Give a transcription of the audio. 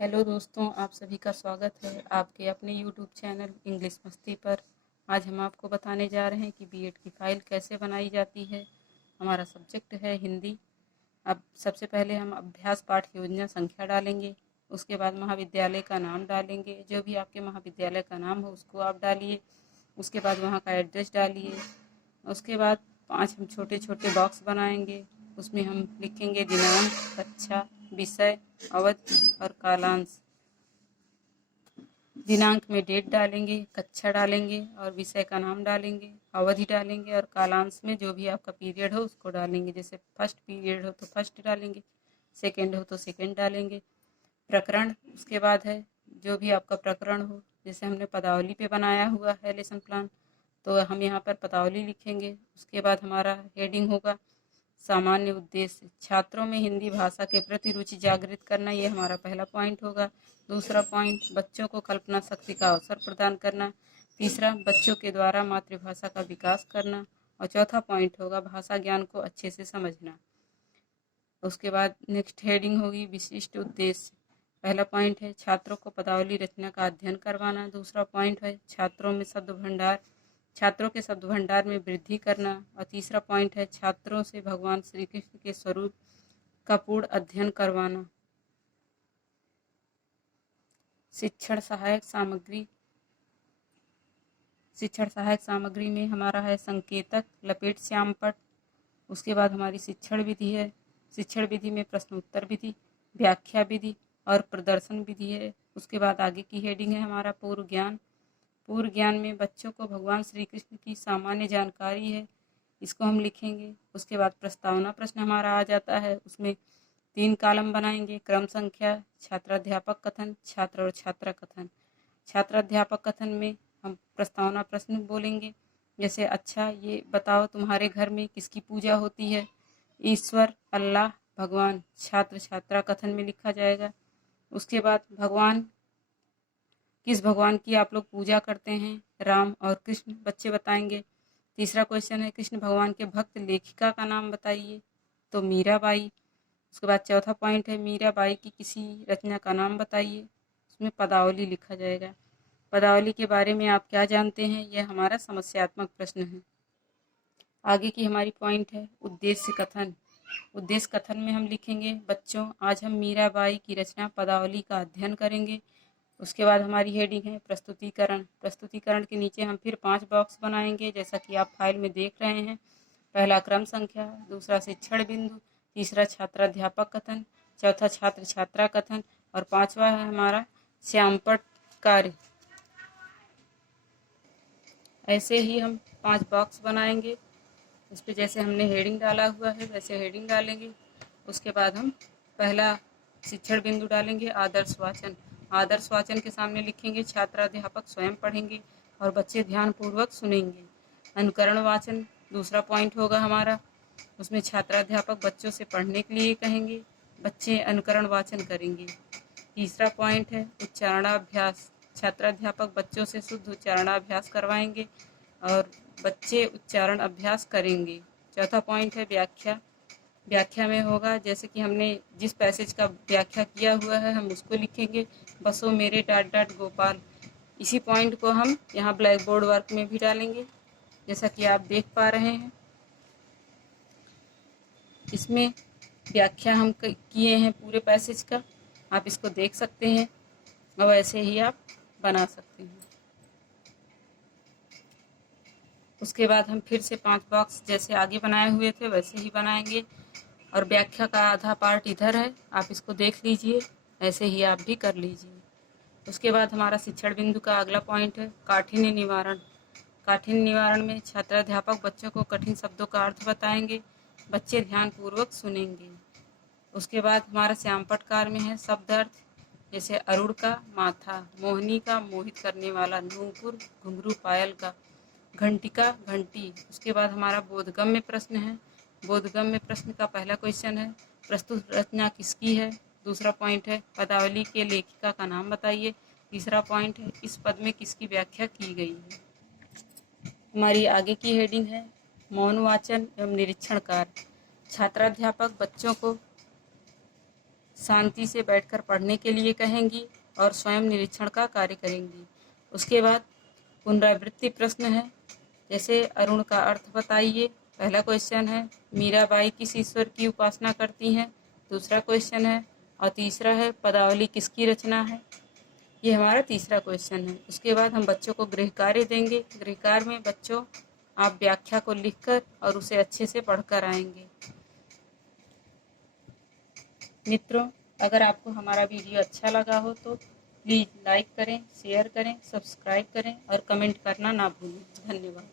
Hello दोस्तों, आप सभी का स्वागत है आपके अपने यूट्यूब चैनल इंग्लिश मस्ती पर। आज हम आपको बताने जा रहे हैं कि बीएड की फ़ाइल कैसे बनाई जाती है। हमारा सब्जेक्ट है हिंदी। अब सबसे पहले हम अभ्यास पाठ योजना संख्या डालेंगे। उसके बाद महाविद्यालय का नाम डालेंगे, जो भी आपके महाविद्यालय का नाम हो उसको आप डालिए। उसके बाद वहाँ का एड्रेस डालिए। उसके बाद 5 हम छोटे छोटे बॉक्स बनाएंगे। उसमें हम लिखेंगे दिनांक, कक्षा, विषय, अवधि और कालांश। दिनांक में डेट डालेंगे, कक्षा डालेंगे और विषय का नाम डालेंगे, अवधि डालेंगे और कालांश में जो भी आपका पीरियड हो उसको डालेंगे। जैसे फर्स्ट पीरियड हो तो फर्स्ट डालेंगे, सेकेंड हो तो सेकेंड डालेंगे। प्रकरण उसके बाद है, जो भी आपका प्रकरण हो। जैसे हमने पदावली पे बनाया हुआ है लेसन प्लान, तो हम यहाँ पर पदावली लिखेंगे। उसके बाद हमारा हेडिंग होगा सामान्य उद्देश्य, छात्रों में हिंदी भाषा के प्रति रुचि जागृत करना, ये हमारा पहला पॉइंट होगा। दूसरा पॉइंट, बच्चों को कल्पना शक्ति का अवसर प्रदान करना। तीसरा, बच्चों के द्वारा मातृभाषा का विकास करना। और चौथा पॉइंट होगा भाषा ज्ञान को अच्छे से समझना। उसके बाद नेक्स्ट हेडिंग होगी विशिष्ट उद्देश्य। पहला पॉइंट है छात्रों को पदावली रचना का अध्ययन करवाना। दूसरा पॉइंट है छात्रों के शब्द भंडार में वृद्धि करना। और तीसरा पॉइंट है छात्रों से भगवान श्री कृष्ण के स्वरूप का पूर्ण अध्ययन करवाना। शिक्षण सहायक सामग्री में हमारा है संकेतक, लपेट, श्यामपट। उसके बाद हमारी शिक्षण विधि है। शिक्षण विधि में प्रश्नोत्तर विधि, व्याख्या विधि और प्रदर्शन विधि है। उसके बाद आगे की हेडिंग है हमारा पूर्व ज्ञान। पूर्व ज्ञान में बच्चों को भगवान श्री कृष्ण की सामान्य जानकारी है, इसको हम लिखेंगे। उसके बाद प्रस्तावना प्रश्न हमारा आ जाता है। उसमें 3 कॉलम बनाएंगे, क्रम संख्या, छात्राध्यापक कथन, छात्र और छात्रा कथन। छात्राध्यापक कथन में हम प्रस्तावना प्रश्न बोलेंगे। जैसे अच्छा ये बताओ तुम्हारे घर में किसकी पूजा होती है? ईश्वर, अल्लाह, भगवान। छात्र छात्रा कथन में लिखा जाएगा। उसके बाद किस भगवान की आप लोग पूजा करते हैं? राम और कृष्ण, बच्चे बताएंगे। तीसरा क्वेश्चन है कृष्ण भगवान के भक्त लेखिका का नाम बताइए, तो मीराबाई। उसके बाद चौथा पॉइंट है मीराबाई की किसी रचना का नाम बताइए, उसमें पदावली लिखा जाएगा। पदावली के बारे में आप क्या जानते हैं, यह हमारा समस्यात्मक प्रश्न है। आगे की हमारी पॉइंट है उद्देश्य कथन। उद्देश्य कथन में हम लिखेंगे बच्चों आज हम मीराबाई की रचना पदावली का अध्ययन करेंगे। उसके बाद हमारी हेडिंग है प्रस्तुतिकरण। प्रस्तुतिकरण के नीचे हम फिर 5 बॉक्स बनाएंगे, जैसा कि आप फाइल में देख रहे हैं। पहला क्रम संख्या, दूसरा शिक्षण बिंदु, तीसरा छात्राध्यापक कथन, चौथा छात्र छात्रा कथन और पांचवा है हमारा श्यामपट कार्य। ऐसे ही हम 5 बॉक्स बनाएंगे। इस पर जैसे हमने हेडिंग डाला हुआ है वैसे हेडिंग डालेंगे। उसके बाद हम पहला शिक्षण बिंदु डालेंगे आदर्श वाचन। आदर्श वाचन के सामने लिखेंगे छात्राध्यापक स्वयं पढ़ेंगे और बच्चे ध्यानपूर्वक सुनेंगे। अनुकरण वाचन दूसरा पॉइंट होगा हमारा। उसमें छात्राध्यापक बच्चों से पढ़ने के लिए कहेंगे, बच्चे अनुकरण वाचन करेंगे। तीसरा पॉइंट है उच्चारणाभ्यास। छात्राध्यापक बच्चों से शुद्ध उच्चारणाभ्यास करवाएंगे और बच्चे उच्चारण अभ्यास करेंगे। चौथा पॉइंट है व्याख्या। व्याख्या में होगा जैसे कि हमने जिस पैसेज का व्याख्या किया हुआ है हम उसको लिखेंगे, बसो मेरे डाट डाट गोपाल। इसी पॉइंट को हम यहाँ ब्लैक बोर्ड वर्क में भी डालेंगे, जैसा कि आप देख पा रहे हैं। इसमें व्याख्या हम किए हैं पूरे पैसेज का, आप इसको देख सकते हैं और ऐसे ही आप बना सकते हैं। उसके बाद हम फिर से 5 बॉक्स जैसे आगे बनाए हुए थे वैसे ही बनाएंगे और व्याख्या का आधा पार्ट इधर है, आप इसको देख लीजिए, ऐसे ही आप भी कर लीजिए। उसके बाद हमारा शिक्षण बिंदु का अगला पॉइंट है काठिन्य निवारण। काठिन्य निवारण में छात्राध्यापक बच्चों को कठिन शब्दों का अर्थ बताएंगे, बच्चे ध्यानपूर्वक सुनेंगे। उसके बाद हमारा श्यामपट कार्य में है शब्द अर्थ, जैसे अरुण का माथा, मोहिनी का मोहित करने वाला, नूपुर घुंघरू पायल का, घंटिका घंटी। उसके बाद हमारा बोधगम्य प्रश्न है। बोधगम्य प्रश्न का पहला क्वेश्चन है प्रस्तुत रचना किसकी है। दूसरा पॉइंट है पदावली के लेखिका का नाम बताइए। तीसरा पॉइंट है इस पद में किसकी व्याख्या की गई है। हमारी आगे की हेडिंग है मौन वाचन एवं निरीक्षण कार्य। छात्राध्यापक बच्चों को शांति से बैठकर पढ़ने के लिए कहेंगी और स्वयं निरीक्षण का कार्य करेंगी। उसके बाद पुनरावृत्ति प्रश्न है, जैसे अरुण का अर्थ बताइए। पहला क्वेश्चन है मीराबाई किस ईश्वर की उपासना करती हैं। दूसरा क्वेश्चन है और तीसरा है पदावली किसकी रचना है। ये हमारा तीसरा क्वेश्चन है। उसके बाद हम बच्चों को गृह कार्य देंगे। गृह कार्य में बच्चों आप व्याख्या को लिखकर और उसे अच्छे से पढ़कर आएंगे। मित्रों, अगर आपको हमारा वीडियो अच्छा लगा हो तो प्लीज़ लाइक करें, शेयर करें, सब्सक्राइब करें और कमेंट करना ना भूलें। धन्यवाद।